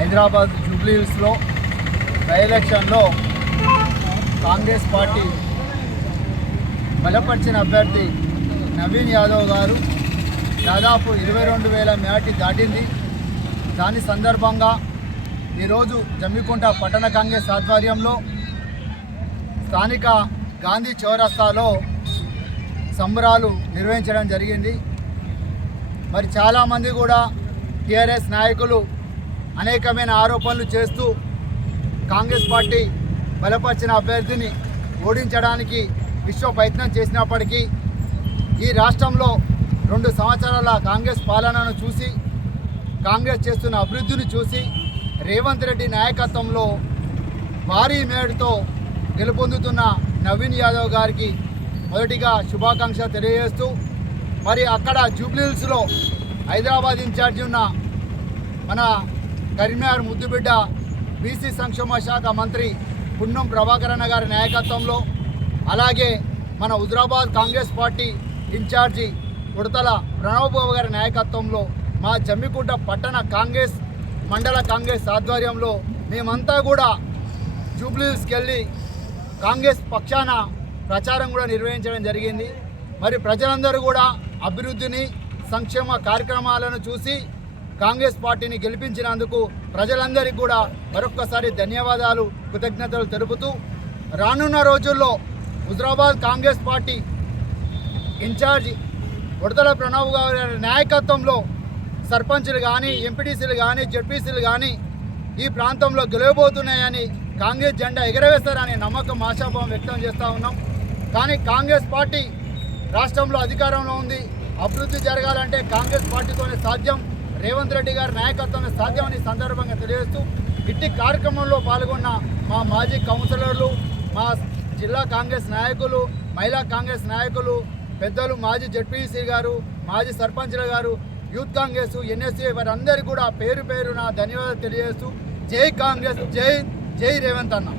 హైదరాబాద్ జూబ్లీహిల్స్లో బై ఎలక్షన్లో కాంగ్రెస్ పార్టీ బలపరిచిన అభ్యర్థి నవీన్ యాదవ్ గారు దాదాపు ఇరవై రెండు వేల మేటి దాటింది. దాని సందర్భంగా ఈరోజు జమ్మికుంట పట్టణ కాంగ్రెస్ ఆధ్వర్యంలో స్థానిక గాంధీ చౌరస్తాలో సంబరాలు నిర్వహించడం జరిగింది. మరి చాలామంది కూడా టీఆర్ఎస్ నాయకులు అనేకమైన ఆరోపణలు చేస్తూ కాంగ్రెస్ పార్టీ బలపరిచిన అభ్యర్థిని ఓడించడానికి విశ్వ ప్రయత్నం చేసినప్పటికీ ఈ రాష్ట్రంలో రెండు సంవత్సరాల కాంగ్రెస్ పాలనను చూసి కాంగ్రెస్ చేస్తున్న అభివృద్ధిని చూసి రేవంత్ రెడ్డి నాయకత్వంలో భారీ మేడుతో గెలుపొందుతున్న నవీన్ యాదవ్ గారికి మొదటిగా శుభాకాంక్ష తెలియజేస్తూ మరి అక్కడ జూబ్లీహిల్స్లో హైదరాబాద్ ఇన్ఛార్జి ఉన్న మన కరీంనగర్ ముద్దుబిడ్డ బీసీ సంక్షేమ శాఖ మంత్రి పున్నం ప్రభాకరణ గారి నాయకత్వంలో అలాగే మన Huzurabad Congress party incharge Udatala Pranavbabu గారి నాయకత్వంలో మా జమ్మికుంట పట్టణ కాంగ్రెస్ మండల కాంగ్రెస్ ఆధ్వర్యంలో మేమంతా కూడా జూబ్లీస్కి వెళ్ళి కాంగ్రెస్ పక్షాన ప్రచారం కూడా నిర్వహించడం జరిగింది. మరి ప్రజలందరూ కూడా అభివృద్ధిని సంక్షేమ కార్యక్రమాలను చూసి కాంగ్రెస్ పార్టీని గెలిపించినందుకు ప్రజలందరికీ కూడా మరొక్కసారి ధన్యవాదాలు కృతజ్ఞతలు తెలుపుతూ రానున్న రోజుల్లో Huzurabad Congress party incharge Udatala Pranav గారి నాయకత్వంలో సర్పంచ్లు కానీ ఎంపీటీసీలు కానీ జడ్పీసీలు కానీ ఈ ప్రాంతంలో గెలవబోతున్నాయని కాంగ్రెస్ జెండా ఎగరవేస్తారనే నమ్మకం ఆశాభావం వ్యక్తం చేస్తూ ఉన్నాం. కానీ కాంగ్రెస్ పార్టీ రాష్ట్రంలో అధికారంలో ఉంది. అభివృద్ధి జరగాలంటే కాంగ్రెస్ పార్టీతోనే సాధ్యం. రేవంత్ రెడ్డి గారి నాయకత్వమే సాధ్యమని సందర్భంగా తెలియజేస్తూ ఇట్టి కార్యక్రమంలో పాల్గొన్న మా మాజీ కౌన్సిలర్లు మా జిల్లా కాంగ్రెస్ నాయకులు మహిళా కాంగ్రెస్ నాయకులు పెద్దలు మాజీ జడ్పీసీ గారు మాజీ సర్పంచ్ల గారు యూత్ కాంగ్రెస్ ఎన్ఎస్సీ వారందరికీ కూడా పేరు పేరున ధన్యవాదాలు తెలియజేస్తూ జై కాంగ్రెస్ జై జై రేవంత్ అన్న.